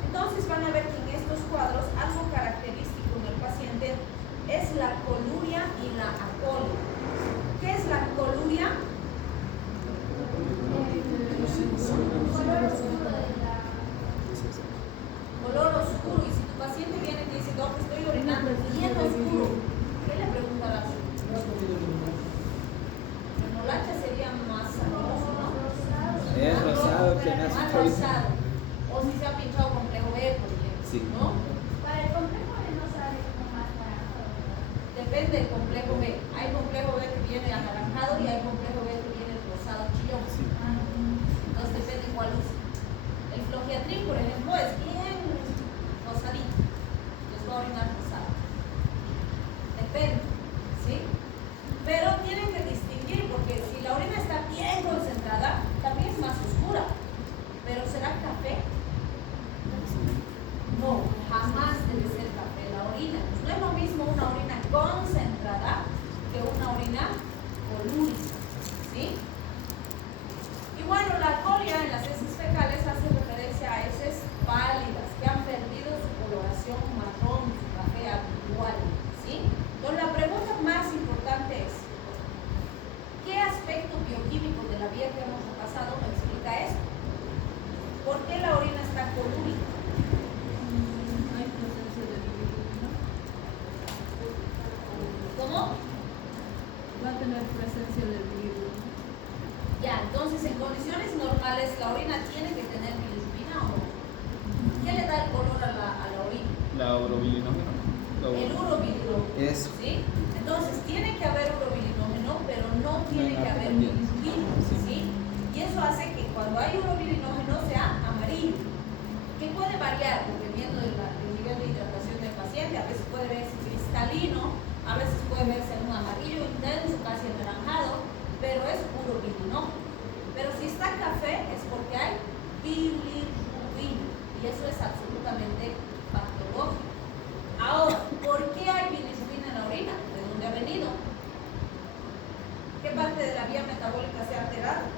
Entonces van a ver que en estos cuadros algo característico en el paciente es la coluria y la acolia. ¿Qué es la coluria? Color oscuro. Y si tu paciente viene y te dice, no, estoy orinando bien oscuro, ¿qué le preguntarás? Remolacha sería más sabroso, ¿no? Es rosado, que más rosado. O si se ha pinchado complejo B, por ejemplo, sí, ¿no? Para el complejo B no sale como más naranja. Depende del complejo B. Hay complejo B que viene anaranjado y hay complejo B que viene rosado chillón. sí. Entonces depende cuál use. El flogiatrin, por ejemplo, es bien rosadito. Les va a orinar rosado. Depende, ¿sí? Pero tienen que distinguir, porque si la orina está bien concentrada, también es más oscura. Pero ¿será café? No, jamás debe ser café la orina. No es lo mismo una orina concentrada que una orina colúrica, ¿sí? Y bueno, la colia en las heces fecales hace referencia a heces pálidas que han perdido su coloración marrón, su café habitual, ¿sí? Entonces la pregunta más importante es, ¿qué aspecto bioquímico de la vía que hemos repasado me explica esto? ¿Por qué la orina está colúrica? Hay presencia de bilirrubina. ¿Cómo? Va a tener presencia de bilirrubina. Ya, entonces en condiciones normales la orina tiene que tener bilirrubina o no. ¿Qué le da el color a la orina? La urobilinógena. El urobilinógeno. Eso. ¿Sí? Entonces tiene que haber urobilinógeno, pero no tiene que haber también. bilirrubina, ¿sí? Y eso hace que cuando hay urobilinógeno sea amarillo, que puede variar dependiendo del nivel de hidratación del paciente. A veces puede verse cristalino, a veces puede verse un amarillo intenso, casi anaranjado, pero es urobilinógeno. Pero si está café es porque hay bilirrubina y eso es absolutamente patológico. Ahora, ¿por qué hay bilirrubina en la orina? ¿De dónde ha venido? ¿Qué parte de la vía metabólica se ha alterado?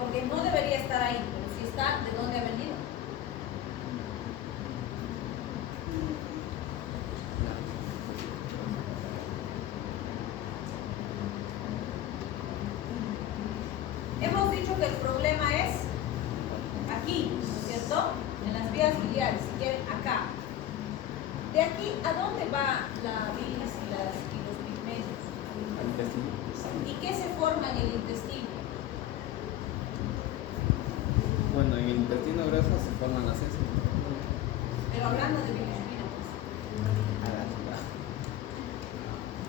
¿Por porque no debería estar ahí, pero si está, ¿de dónde ha venido? Hemos dicho que el problema es aquí, ¿no es cierto? En las vías biliares, si quieren, acá. De aquí, ¿a dónde va la bilis y los pigmentos? Al intestino. ¿Y qué se forma en el intestino? Bueno, en el intestino grueso se forman las heces. Pero hablando de bilirrubina, pues.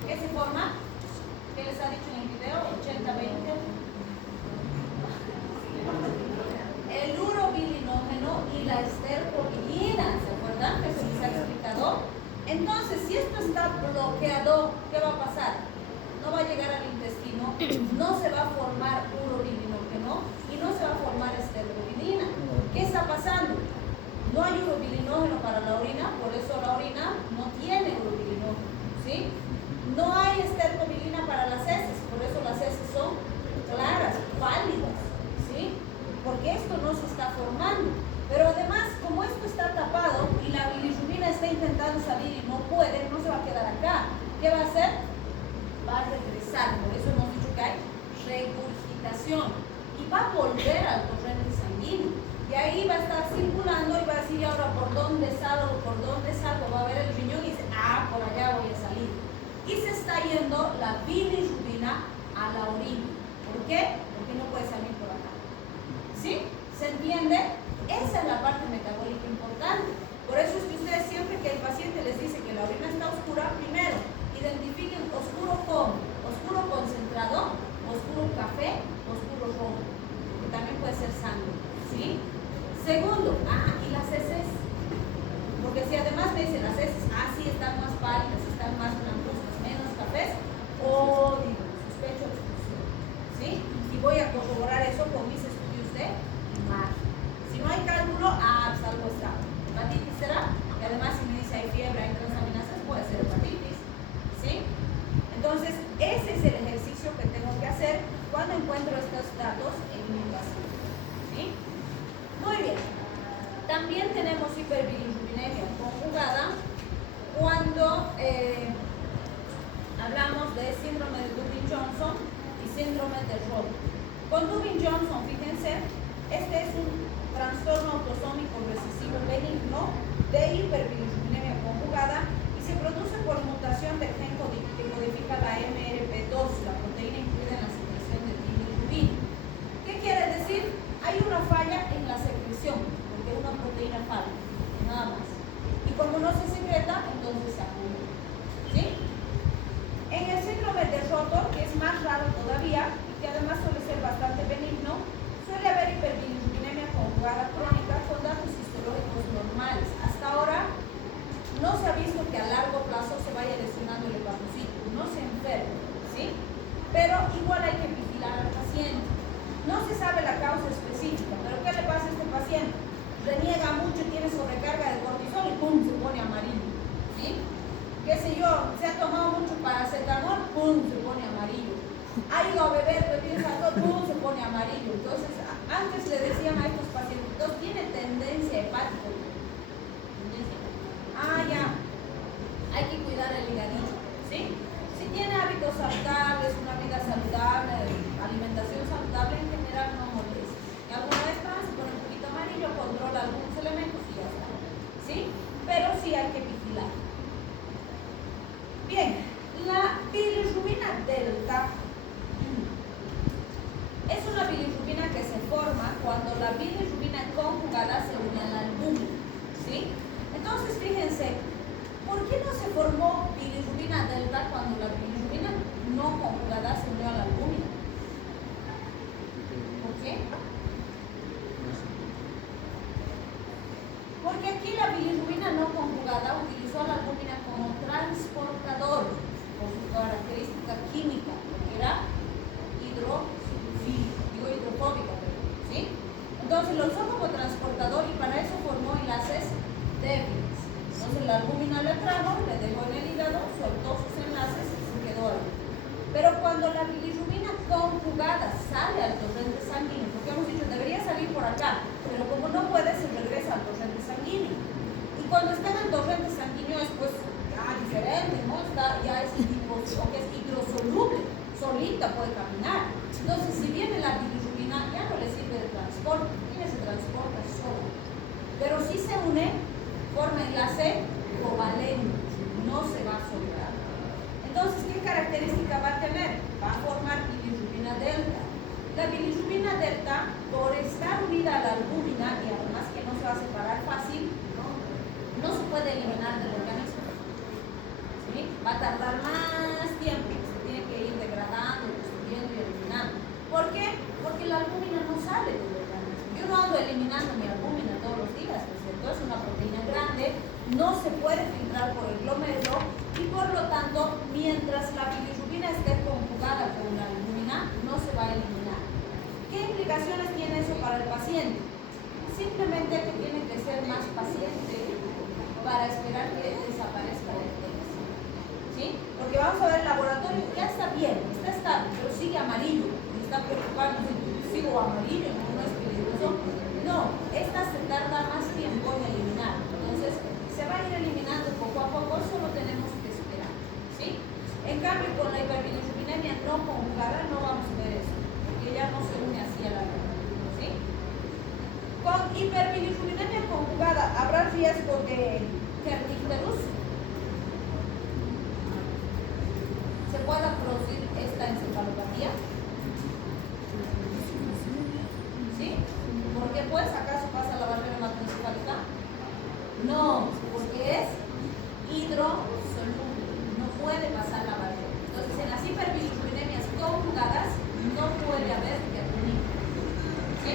¿Qué se forma? ¿Qué les ha dicho en el video? 80-20. El urobilinógeno y la estercobilina, ¿se acuerdan? Que se les ha explicado. Entonces, si esto está bloqueado, ¿qué va a pasar? No va a llegar al intestino, no se va a formar urobilinógeno y no se va a formar estercobilina. ¿Qué está pasando? No hay urobilinógeno para la orina, por eso la orina no tiene urobilinógeno, ¿sí? No hay estercobilina para las heces, por eso las heces son claras, pálidas, ¿sí? Porque esto no se está formando. Pero además, como esto está tapado y la bilirrubina está intentando salir y no puede, no se va a quedar acá. ¿Qué va a hacer? Va a regresar. Por eso hemos dicho que hay regurgitación. Y va a volver al torrente sanguíneo. Y ahí va a estar circulando y va a decir, ¿y ahora por dónde salgo? ¿Por dónde salgo? Va a ver el riñón y dice, ah, por allá voy a salir. Y se está yendo la bilirrubina a la orina. ¿Por qué? Porque no puede salir por acá. ¿Sí? ¿Se entiende? Esa es la parte metabólica importante. Por eso es que ustedes siempre que el paciente les dice que la orina está oscura, primero, identifiquen oscuro con oscuro concentrado, oscuro café, oscuro rojo, que también puede ser sangre, ¿sí? Segundo, y las heces, porque si además me dicen las heces, sí están más pálidas, están más blancuzcas, menos cafés, digo, sospecho de expulsión, ¿sí? Y voy a corroborar eso con mis estudios de imagen. Si no hay cálculo, pues algo está. Hepatitis será, y además si me dice hay fiebre, hay transaminasas, puede ser hepatitis, ¿sí? Entonces, ese es el ejercicio que tengo que hacer cuando encuentro estos datos en mi paciente, ¿sí? Muy bien. También tenemos hiperbilirrubinemia conjugada cuando hablamos de síndrome de Dubin-Johnson y síndrome de Rod. Con Dubin-Johnson, fíjense, este es un trastorno autosómico recesivo benigno de hiperbilirrubinemia conjugada y se produce por mutación del gen que codifica la MRP2, la proteína incluida en la secreción de bilirrubina. ¿Qué quiere decir? Hay una falla en la secreción, porque una proteína falla, nada más. Y como no se secreta, entonces se acumula, ¿sí? En el síndrome de Rotor, que es más raro todavía y que además suele ser bastante benigno, suele haber hiperbilirrubinemia conjugada crónica con datos histológicos normales. Hasta ahora no se ha visto que a largo plazo se vaya lesionando el hepatocito, no se enferma, ¿sí? Pero igual hay que vigilar al paciente. No se sabe la causa específica, pero ¿qué le pasa a este paciente? Reniega mucho, tiene sobrecarga de cortisol y ¡pum!, se pone amarillo, ¿sí? Qué sé yo, se ha tomado mucho paracetamol, ¡pum!, se pone amarillo. Ha ido a beber bebidas alcohol, ¡pum!, se pone amarillo. Entonces, antes le decían a estos pacientes, tiene tendencia hepática. Ya, hay que cuidar el higadito, ¿sí? Si tiene hábitos saludables, una vida saludable, alimentación saludable, en general no molesta. Y alguna vez más se pone un poquito amarillo, controla algunos elementos y ya está, ¿sí? Pero sí hay que vigilar. Bien, la bilirrubina delta es una bilirrubina que se forma cuando la bilirrubina conjugada se une a la albúmina, ¿sí? Entonces, fíjense, ¿por qué no se formó bilirrubina delta cuando la bilirrubina no conjugada se unió a la albúmina? ¿Por qué? Porque aquí la bilirrubina no conjugada utilizó a la albúmina como transportador por su característica química, que era hidrofóbica, ¿sí? Entonces lo usó como transportador y para eso formó enlaces débiles. Entonces la albúmina le trajo, le dejó en el hígado, soltó sus enlaces y se quedó ahí. Pero cuando la bilirrubina conjugada sale al torrente sanguíneo, porque hemos dicho enlace covalente, no se va a soltar. Entonces, ¿qué característica va a tener? Va a formar bilirrubina delta. La bilirrubina delta, por estar unida a la albúmina y además que no se va a separar fácil, no se puede eliminar del organismo. ¿Sí? Va a tardar más tiempo, se tiene que ir degradando, destruyendo y eliminando. ¿Por qué? Porque la albúmina no sale del organismo. Yo no ando eliminando mi albúmina todos los días, ¿no es cierto? Es una proteína grande, no se puede filtrar por el glomérulo y por lo tanto, mientras la bilirrubina esté conjugada con la albúmina, no se va a eliminar. ¿Qué implicaciones tiene eso para el paciente? Simplemente que tiene que ser más paciente para esperar que desaparezca la inflamación. ¿Sí? Porque vamos a ver el laboratorio, ya está bien, está estable, pero sigue amarillo. Me está preocupando si sigo amarillo, no es peligroso. No, esta se tarda más tiempo en eliminar. Entonces, se va a ir eliminando poco a poco, solo tenemos que esperar. ¿Sí? En cambio, con la hiperbilirrubinemia no conjugada no vamos a ver eso, porque ya no se une así a la albúmina. ¿Sí? Con hiperbilirrubinemia conjugada, ¿habrá riesgo de kernicterus? ¿Se pueda producir esta encefalopatía? ¿Sí? ¿Por qué pues? ¿Acaso pasa la barrera hematoencefálica? No, porque es hidrosoluble, no puede pasar la barrera. Entonces, en las hiperbilirrubinemia conjugadas no puede haber kernicterus. ¿Sí?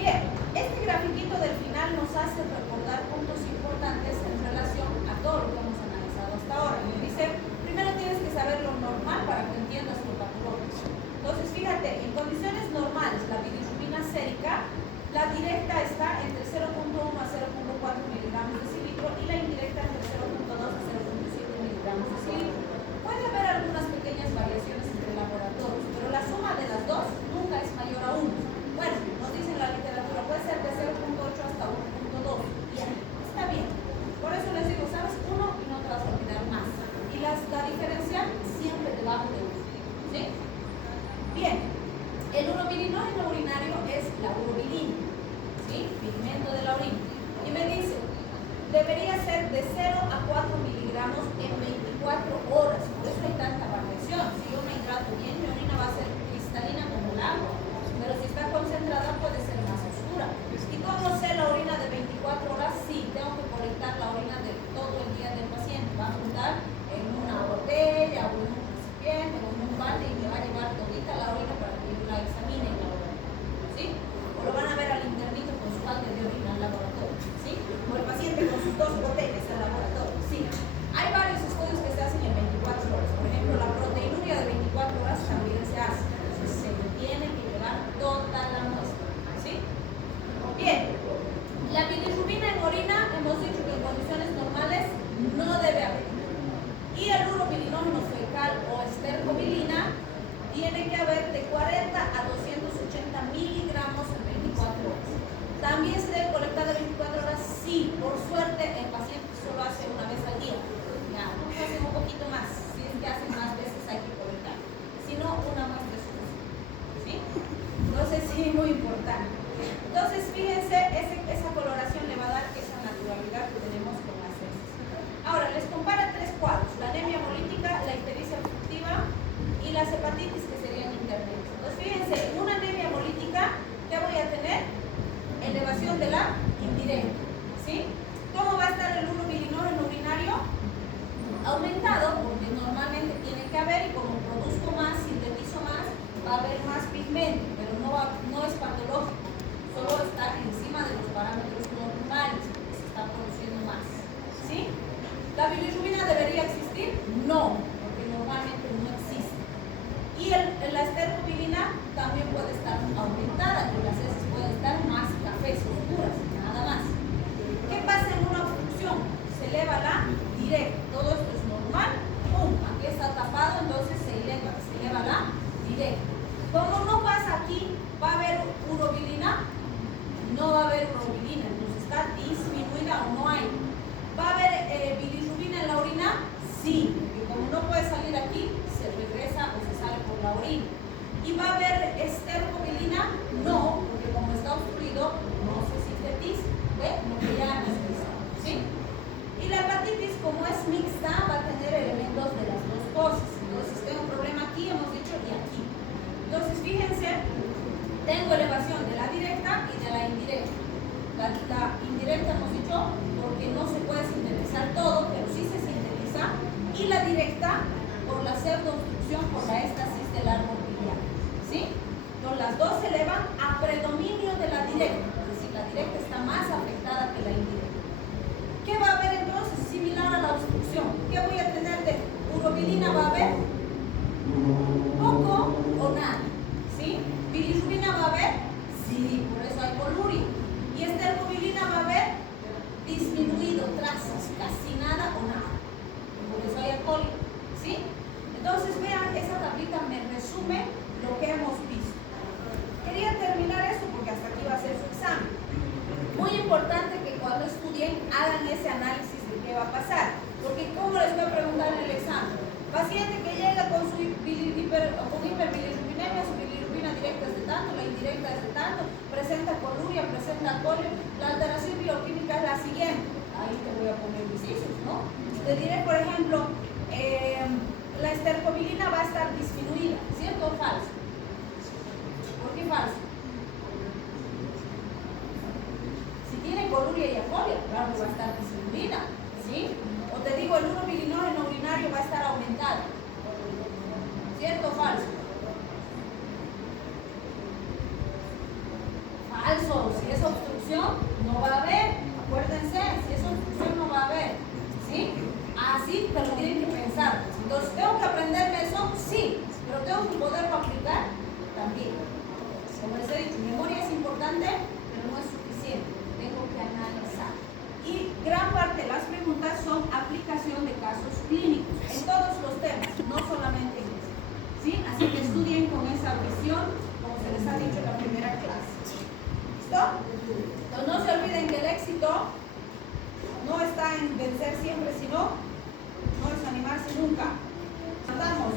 Bien, este grafiquito del final nos hace recordar puntos importantes en relación a todo lo que hemos analizado hasta ahora. Me dice, primero tienes que saber lo normal para que entiendas tu patología. Entonces, fíjate, en condiciones normales, la bilirrubina sérica, la directa está entre 0.1 a 0.4 miligramos de cilitro y la indirecta entre 0.2 a 0.7 miligramos de cilitro. Puede haber algunas pequeñas variaciones entre laboratorios, pero la suma de las dos nunca es mayor a 1. Bueno, nos dice en la literatura, puede ser de 0.8 hasta 1.2. Bien, está bien. Por eso les digo, sabes uno y no te vas a olvidar más. Y la diferencial siempre debajo de 1. ¿Sí? Bien, el urobilinógeno urinario es la urobilina, ¿sí? Pigmento de la orina. Y me dice, debería ser de 0 a 4 miligramos en 24 horas. Por eso hay tanta variación. Si yo me hidrato bien, mi orina va a ser cristalina como el agua. Pero si está concentrada puede ser más oscura. ¿Y cómo sé la orina de 24 horas? Sí, tengo que colectar la orina de todo el día del paciente. Va a juntar en una botella o en un recipiente o en un balde y me va a llevar todita la orina para que yo la examine en la laboratorio. ¿Sí? O lo van a ver al internito con su balde de orina al laboratorio. ¿Sí? O el paciente con sus 2 botellas al laboratorio. Sí. Hay varios estudios que se hacen en 24 horas. Por ejemplo, la proteinuria de 24 horas también se hace. Entonces, se tiene que llevar toda la muestra. ¿Sí? Bien. La bilirrubina en orina, hemos dicho que en condiciones normales no debe haber. Y el urobilinógeno fecal o estercobilina tiene que haber de 40 a 280 miligramos en 24 horas. ¿También se debe colectar de 24 horas? Sí. Por suerte, el paciente solo hace una vez al día. Ya, no hacen un poquito más. Si es que hacen más veces, hay que colectar. Si no, una muestra es suficiente. ¿Sí? Entonces, sí, muy importante. Entonces, fíjense, esa coloración le va a dar esa naturalidad que tenemos con las heces. Ahora, les compara 3 cuadros: la anemia hemolítica, la ictericia obstructiva y las hepatitis, que serían intermedias. Entonces, fíjense, en una anemia hemolítica, ¿qué voy a tener? Elevación de la indirecta. ¿Sí? ¿Cómo va a estar el urobilinógeno urinario? Aumentado, porque normalmente tiene que haber, y como produzco más, sintetizo más, va a haber más pigmento, pero no es patológico, solo está encima de los parámetros normales, porque se está produciendo más. ¿Sí? ¿La bilirrubina debería existir? No, porque normalmente no existe. Y la estercobilina también puede estar aumentada, que las heces pueden estar más cafés oscuras, nada más. ¿Qué pasa en una obstrucción? Se eleva la directa. Todo esto es normal. ¡Pum! Aquí está tapado, entonces se eleva la directa. Como no pasa aquí, ¿va a haber urobilina? No va a haber urobilina, entonces está disminuida o no hay. ¿Va a haber bilirrubina en la orina? Sí, porque como no puede salir aquí, se regresa o se sale por la orina. ¿Y va a haber estercobilina? No, porque como está obstruido, no se sintetiza. ¿Ve? Lo que ya antes dice. ¿Sí? presenta coluria, presenta colio. La alteración bioquímica es la siguiente. Ahí te voy a poner mis isos, ¿no? Te diré, por ejemplo, la estercobilina va a estar disminuida, ¿cierto o falso? ¿Por qué falso? Si tiene coluria y apolia, claro que va a estar disminuida, ¿sí? O te digo, el 1-bilinógeno urinario va a estar aumentado, ¿cierto o falso? Falso, si es obstrucción, no va a haber, acuérdense, si es obstrucción no va a haber, ¿sí? Así, pero tienen que pensar. Entonces, ¿tengo que aprenderme eso? Sí, pero tengo que poderlo aplicar también. Como les he dicho, memoria es importante, pero no es suficiente. Tengo que analizar. Y gran parte de las preguntas son aplicación de casos clínicos, en todos los temas, no solamente en este, ¿sí? Así que estudien con esa visión, como se les ha dicho en la primera clase. ¿Listo? Entonces no se olviden que el éxito no está en vencer siempre, sino no desanimarse nunca. Andamos.